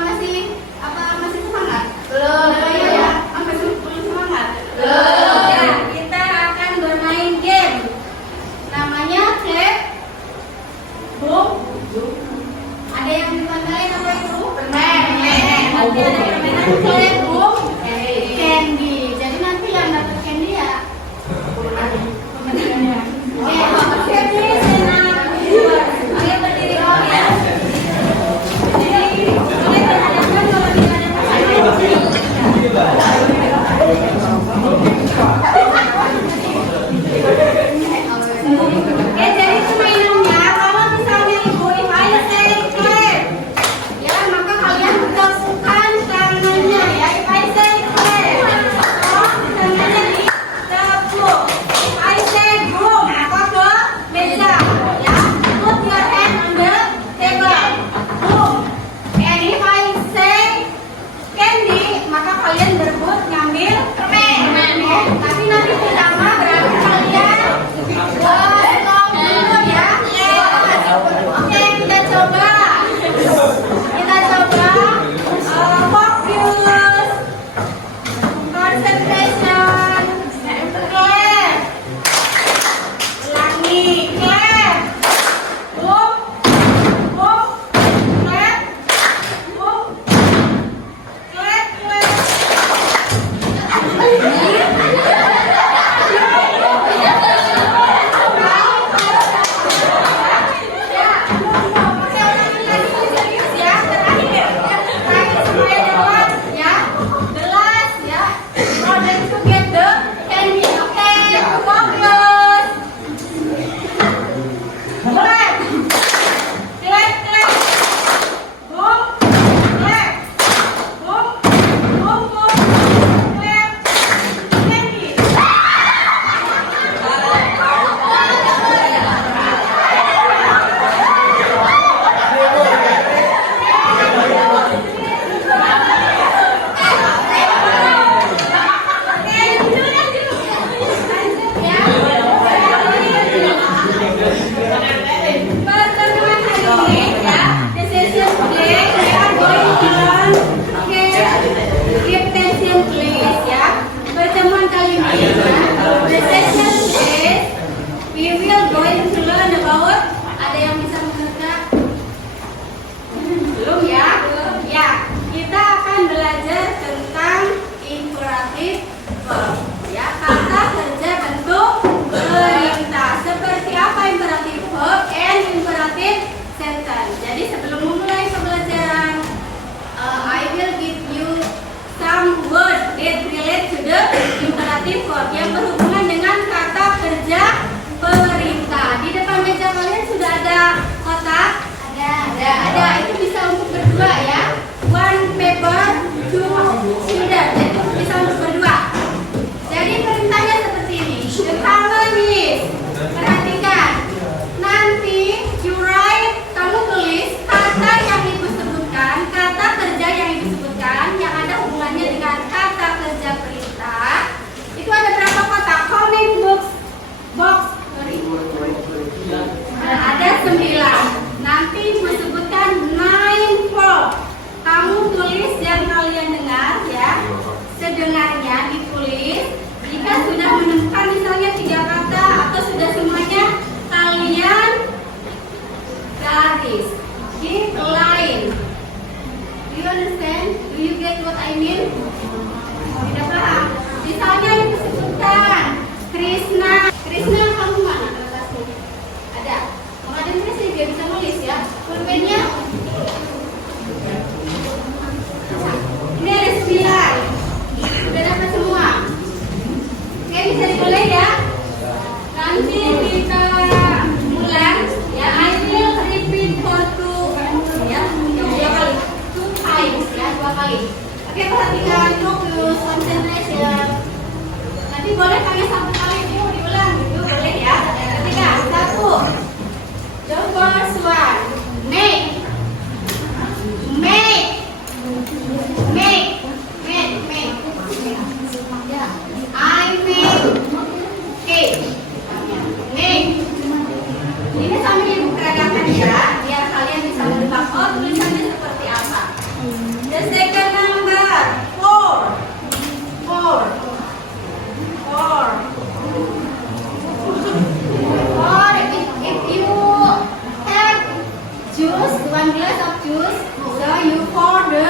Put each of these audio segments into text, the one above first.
masih semangat? Belum. Ya, belum semangat. Belum. Ya, kita akan bermain game. Namanya Clap Boom. Ada yang duluan kalian apa itu? Permen. Nanti ada permainan Clap Boom Candy. Jadi nanti yang dapat candy ya. Candy senang. Ayo berdiri ya. Jadi itu mainannya, kalau misalnya ibu ayo say clap, ya maka kalian tepukkan tangannya ya, I say clap, tangannya ditepuk, I say boom, maka ke meja, ya, put your hand on the table, boom, and if I say candy, maka kalian berebut ngambil permen, tapi nanti pertama berarti kalian stop dulu ya. Oke, kita coba fokus, concentration, clap, ulangi, clap, boom, boom, clap, boom, clap, clap. Jadi sebelum memulai pembelajaran, I will give you some words that relate to the imperative verb yang berhubungan dengan kata kerja perintah. Di depan meja kalian sudah ada kotak? Ada. Itu bisa untuk berdua ya. One paper, two student. Itu bisa untuk berdua. Jadi perintahnya seperti ini. The color is, perhatikan. Nanti you write, kamu tulis kata yang ibu sebutkan, kata kerja yang ibu sebutkan, yang ada hubungannya dengan kata kerja perintah. Itu ada berapa kotak? How many box? Ada 9. Nanti ibu sebutkan 9 verb. Kamu tulis yang kalian dengar ya. Sedengarnya ditulis. Jika sudah menemukan misalnya 3 kata atau sudah semuanya, kalian garis, give line. Do you understand? Do you get what I mean? Tidak paham? Misalnya yang disebutkan Krishna. Krishna kamu mana kertasmu? Ada. Kalau ada Krishna dia bisa nulis ya. Pulpennya? Ini ada 9. Sudah dapat semua. Oke, bisa dimulai ya. Nanti kita ulang ya. I will repeat for two ya, 2 times ya, 2 kali. Oke, perhatikan, fokus, concentration. Nanti boleh kami 1 kali itu diulang gitu, boleh ya. Perhatikan, 1. The first one, make. I make cake. Make. Ini sambil ibu keragakan ya, biar kalian bisa menebak tulisannya seperti apa. juice. So you pour the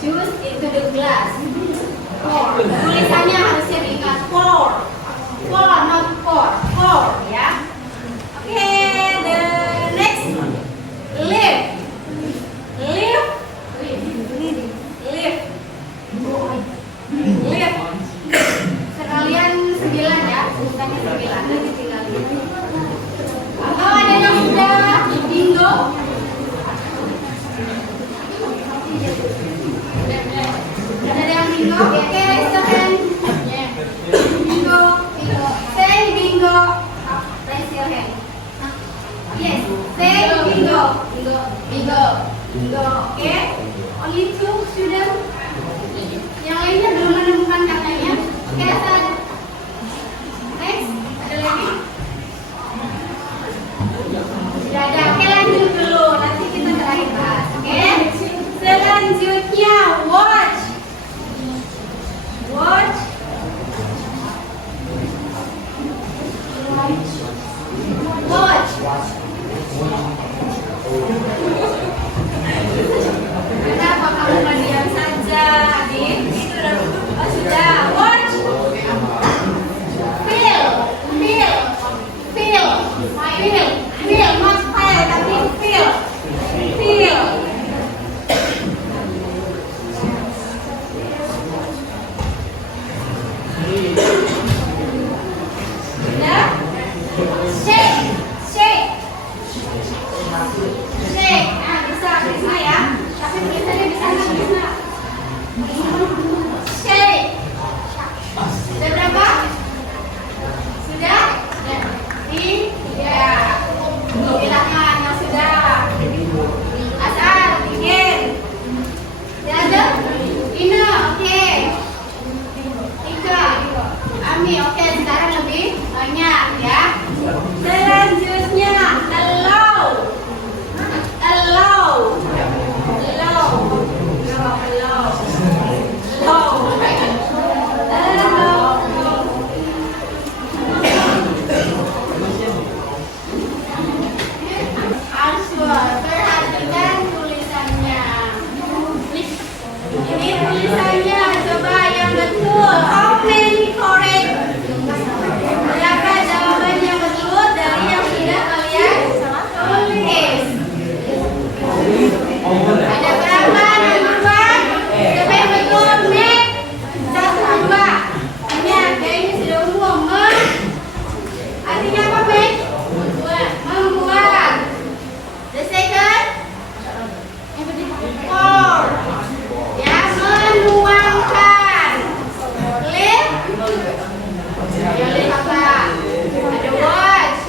juice into the glass. Pour. Tulisannya harusnya diingat pour. Pour, not pour. Pour, ya. Okay, the next lift. Lift. Lift. Lift. Sekalian 9 ya, bukannya 9, nanti tinggal oh, ada yang sudah bingo. Ada yang bingo? Oke, silakan. Bingo, bingo. Say bingo. Raise your hand. Yes, say bingo. Bingo, bingo, bingo. Oke, only 2 students. Yang lainnya belum menemukan katanya. Oke, asal. Next, ada lagi? Sudah ada. Oke, lanjut dulu. Nanti kita terakhir bahas. Oke. Selanjutnya, watch. Watch. Watch. Kenapa kamu diam saja, Adik? Oh, sudah. Watch. Feel. Feel. Feel. Feel. Feel. Not feel, tapi feel. Feel. Sudah? Shake. Shake. Shake. Nah, bisa ya. Tapi tulisannya bisa. Shake. Sudah berapa? Sudah? Iya. Silahkan yang sudah. Asal, bikin. Tidak ada? Ina, oke. Ika. Ami, oke. Sekarang lebih banyak ya. Selanjutnya, allow. Allow. Allow. Allow. Allow. Allow. Answer. Perhatikan tulisannya. Ini tulisannya. Coba yang betul. How many correct? Berapa jawaban yang betul dari yang sudah kalian tulis? Ada berapa? Nomor 2. Coba yang betul. Make. 1, 2. Banyak. Kayaknya sudah umum. Artinya apa, make? Membuat. The second, pour, ya, menuangkan. Lift, ya, lift apa? Ada watch.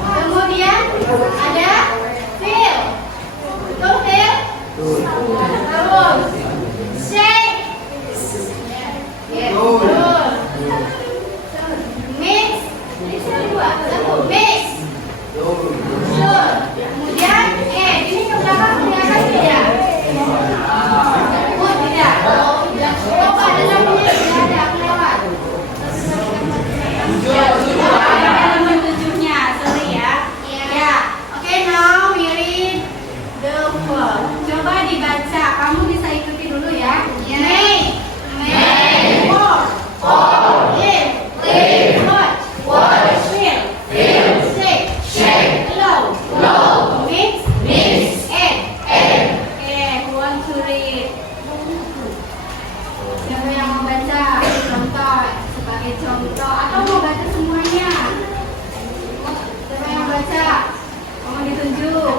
Kemudian ada feel. Betul feel? Terus shake. Yes, betul. Mix. Mix. Sure. Kemudian ini ke belakang kelihatan tidak? Oh tidak. Oh ada lampunya tidak ada kelewat. Ya sudah ada halaman 7-nya. Sorry ya. Ya. Oke, now we read the word. Coba dibaca. Kamu bisa ikuti dulu ya. Make. Make. Pour. Lift. Lift. Watch. Feel. Shake. Low. Mix. Add. Okay, who want to read? Siapa yang mau baca? Contoh. Sebagai contoh. Atau mau baca semuanya? Siapa yang mau baca? Mau ditunjuk?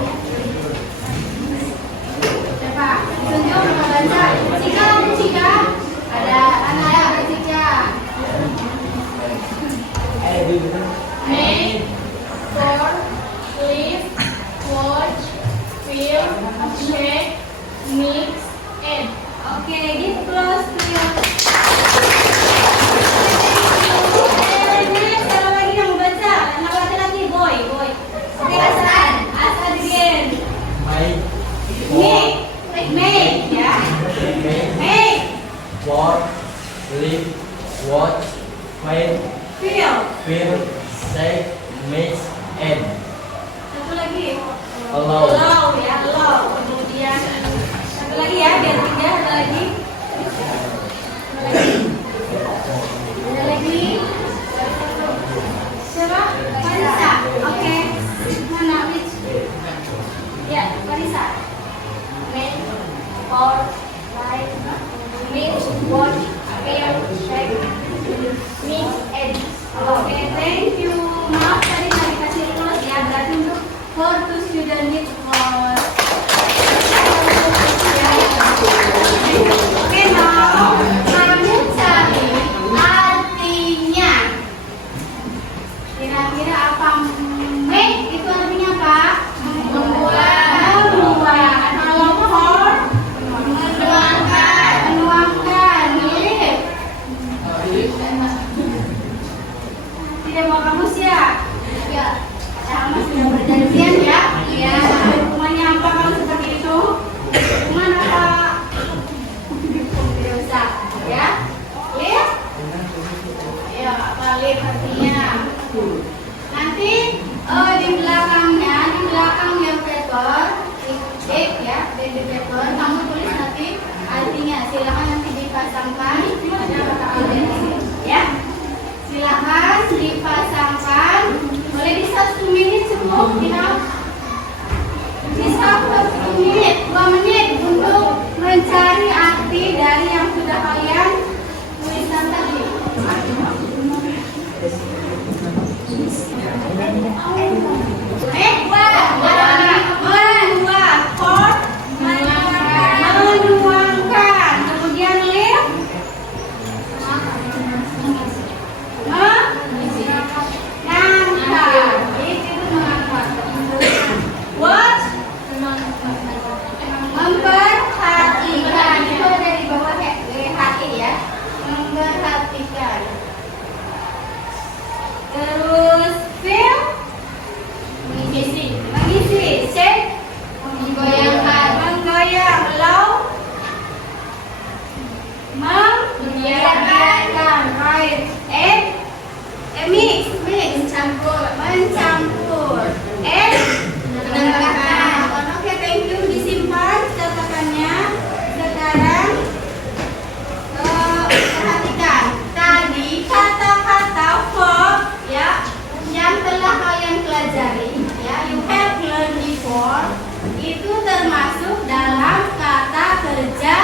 Siapa? Ditunjuk mau baca? Cika. Ada anak ya, Cika. Make, pour, lift, watch, feel, shake, mix, add. Oke, give close to your. Kalau lagi yang baca, anak laki-laki boy. Oke, Asad again. Make, ya. Make. Pour, lift, watch, feel, Feel. shake, mix, add. lagi? Allow. Allow ya, allow. Kemudian satu lagi ya, biar tiga, ada lagi. Ada lagi. Siapa? Marisa. Oke. Mana? Which? Ya, Marisa. Make, for, like, mix, watch, pair, check, mix, edit. Oke, thank you. Maaf tadi nggak dikasih rules ya, berarti untuk for to student need for. Oke, now kamu cari artinya. Kira-kira apa make itu artinya apa? Membuat. Kalau for menuangkan, milik. Tidak mau kamu siap? Ya. Sama sudah berjanjian ya? Iya. Hukumannya apa kalau seperti itu? Hukuman apa? Tidak usah. Ya? Lihat? Ya, apa lihat artinya? Nanti di belakangnya, di belakang yang paper, di ya, di paper, kamu tulis nanti artinya. Silakan nanti dipasangkan. Ada kata-kata di sini, ya? Silakan dipasangkan. Boleh di 1 menit cukup, tidak? Bisa 1 menit, 2 menit untuk mencari arti dari yang sudah kalian tulisan tadi. Menuangkan. Kemudian lihat. What? Memperhatikan. Itu ada di bawah ya, WHI ya. Memperhatikan. Terus feel. Mengisi. Shake. Menggoyangkan. Menggoyang. Low. Membiarkan. Right. Mix. Mencampur. Menambahkan. Oke, thank you. Disimpan catatannya. Sekarang perhatikan. Tadi kata-kata for ya yang telah kalian pelajari ya, you have learned before, itu termasuk dalam kata kerja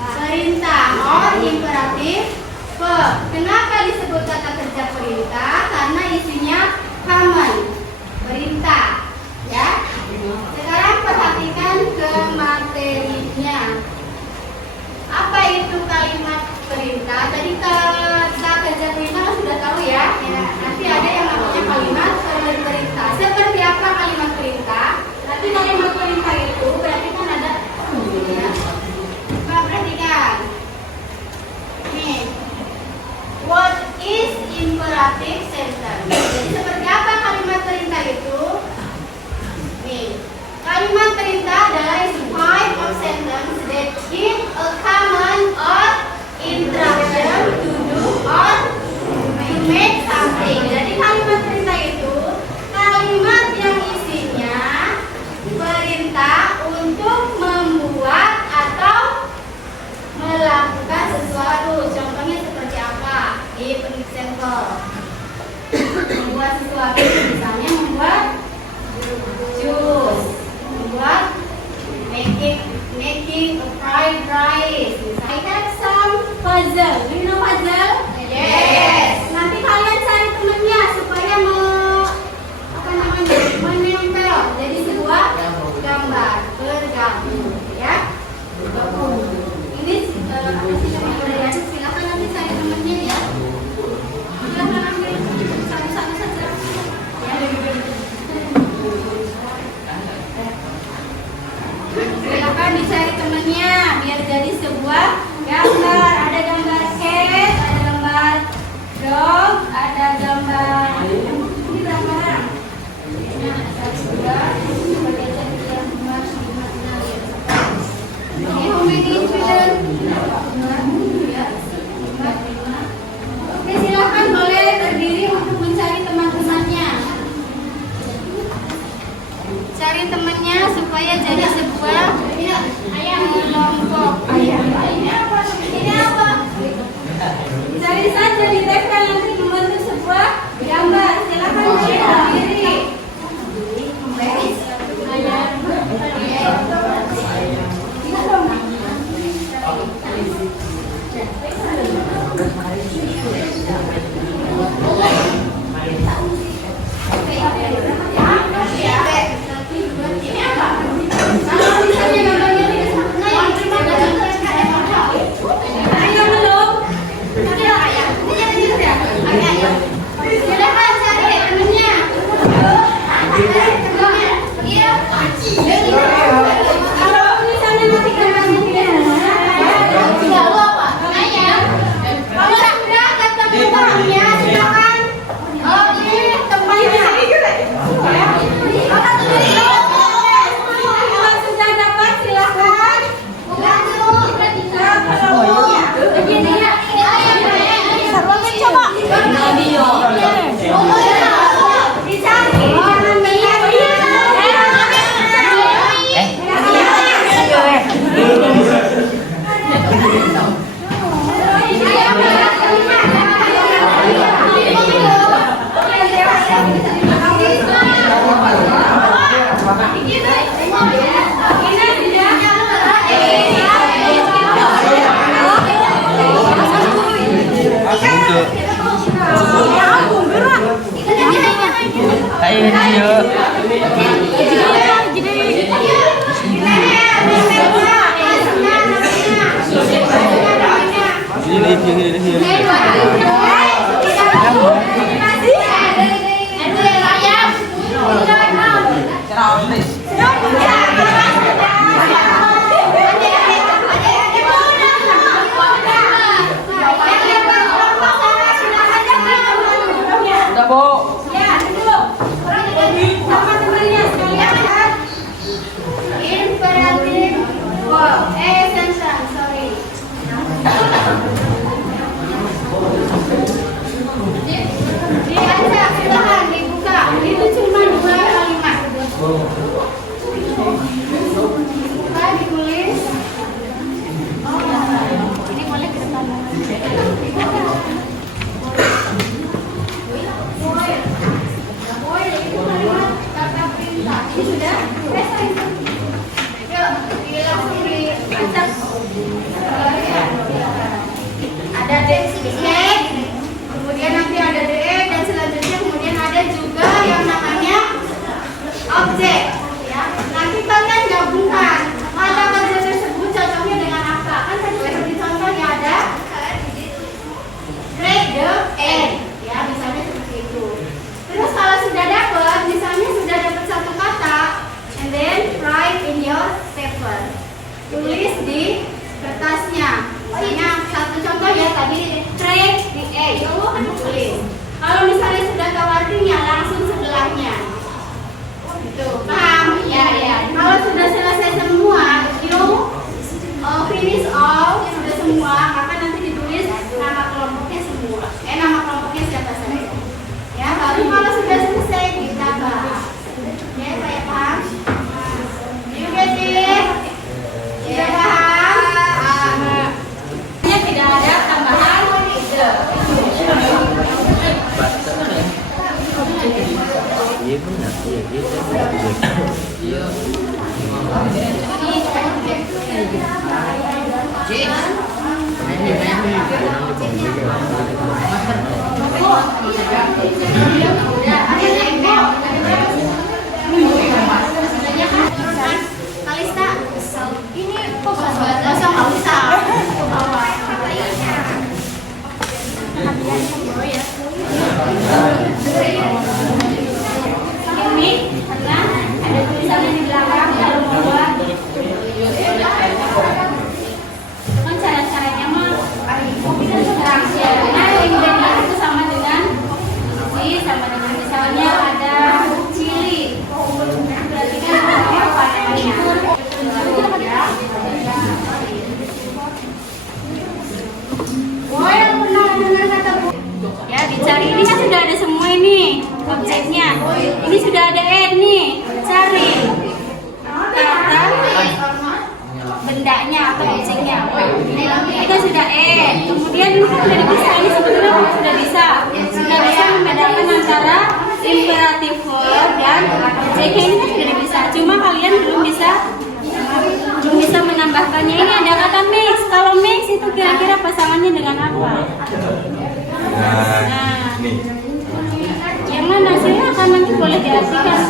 perintah or imperatif verb. Kenapa disebut kata kerja perintah? Karena isinya common, perintah ya. Sekarang perhatikan ke materinya. Apa itu kalimat perintah? Tadi kata kerja perintah kan sudah tahu ya. Nanti ada yang namanya kalimat perintah. Seperti apa kalimat perintah? Nanti kalimat perintah itu berarti kan ada ya. Coba perhatikan. Nih. What is imperative sentence? Jadi seperti apa kalimat perintah itu? Nih. Kalimat perintah adalah type of sentence that give a command or instruction to do or to make something. Jadi kalimat perintah itu kalimat yang isinya perintah untuk membuat atau melakukan sesuatu. Contohnya seperti apa? Give an example. Membuat sesuatu, misalnya membuat jus, membuat making a fried rice. I have some puzzle. Do you know puzzle? Yes. Nanti kalian cari temennya supaya menempel jadi sebuah gambar bergabung ya. Ini apa sih namanya? Silakan nanti cari temennya ya. Silakan ambil satu-satu saja. Ya. Silakan dicari temennya biar jadi sebuah gambar. Ada gambar cat, ada gambar dog, ada gambar ini berapa orang? Ini how many children? Oke, silakan boleh berdiri untuk mencari teman-temannya. cari temannya supaya jadi sebuah kelompok. Ini apa? Cari saja di teks nanti membentuk sebuah gambar. Silakan berdiri. Tulis di kertasnya. Misalnya satu contoh ya tadi trade di E. Tulis. Kalau misalnya sudah tahu artinya langsung sebelahnya. Gitu. Paham? Ya ya. Kalau sudah selesai semua, you finish all sudah semua, maka nanti ditulis nama kelompoknya semua. Nama kelompoknya siapa saja. Ya. Baru kalau sudah selesai ditambah. Ya, saya paham. You get it? Sudah paham? Tidak ada tambahan ide. Iya benar, iya gitu. Iya. Kalista, ini kok kosong Kalista? Ini karena ada tulisannya di belakang kalau mau buat. Itu kan cara-caranya mah bisa sekarang sih. Nah, yang itu sama dengan ini sama dengan C-nya ini kan sudah bisa, cuma kalian belum bisa menambahkannya. Ini ada kata mix. Kalau mix itu kira-kira pasangannya dengan apa? Nah, yang mana silakan nanti boleh diartikan.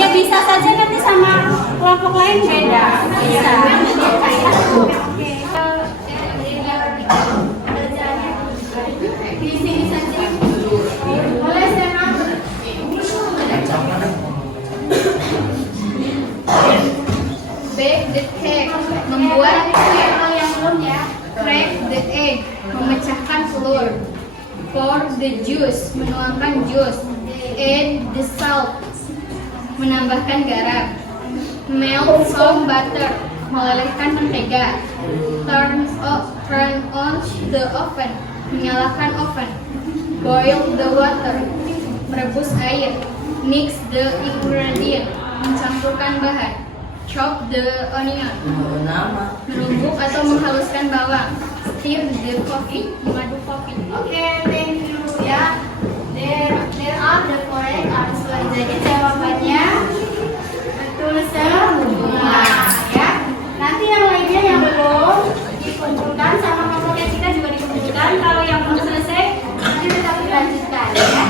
Ya bisa saja nanti sama kelompok lain beda. Bisa. Di sini saja. Boleh saya Bake the cake, membuat kue. yang belum ya. Crack the egg, memecahkan telur. Pour the juice, menuangkan jus. Add the salt, menambahkan garam. Melt some butter, melelehkan mentega. Turn on the oven, menyalakan oven. Boil the water, merebus air. Mix the ingredient, mencampurkan bahan. Chop the onion, menumbuk atau menghaluskan bawang. Stir the coffee, mengaduk kopi. Oke, thank you ya. There are the correct answer. Jadi jawabannya betul semua ya. Nanti yang lainnya yang belum dikumpulkan sama kelompoknya kita juga dikumpulkan. Kalau yang belum selesai nanti tetap dilanjutkan ya.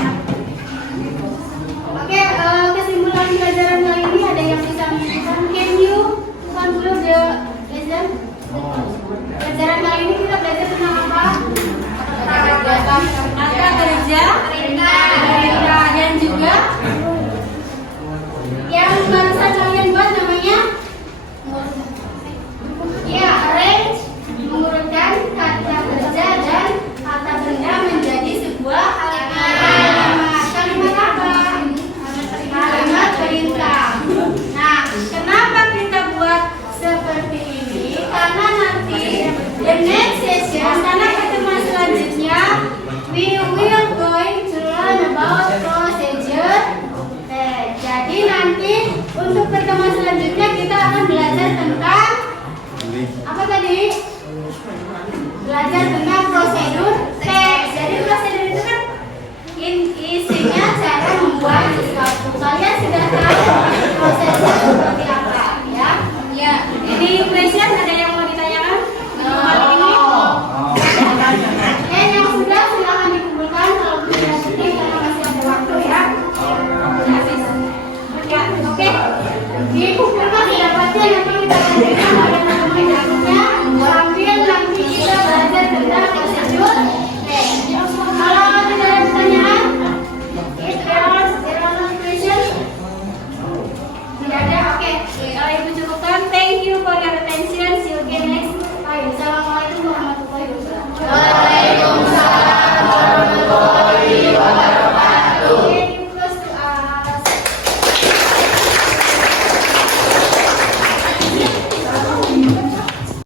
Oke, kesimpulan pelajaran kali ini ada yang bisa menunjukkan. Can you conclude the lesson? Pelajaran kali ini kita belajar tentang apa? Kata kerja, perintah, dan juga yang barusan kalian buat namanya ya, arrange, mengurutkan kata kerja dan kata benda menjadi sebuah kalimat. Kalimat apa? Kalimat perintah. Nah, kenapa kita buat seperti ini? Karena nanti the next session, karena pertemuan selanjutnya, we will going to learn about procedure. Jadi nanti untuk pertemuan selanjutnya kita akan belajar tentang apa tadi? Belajar tentang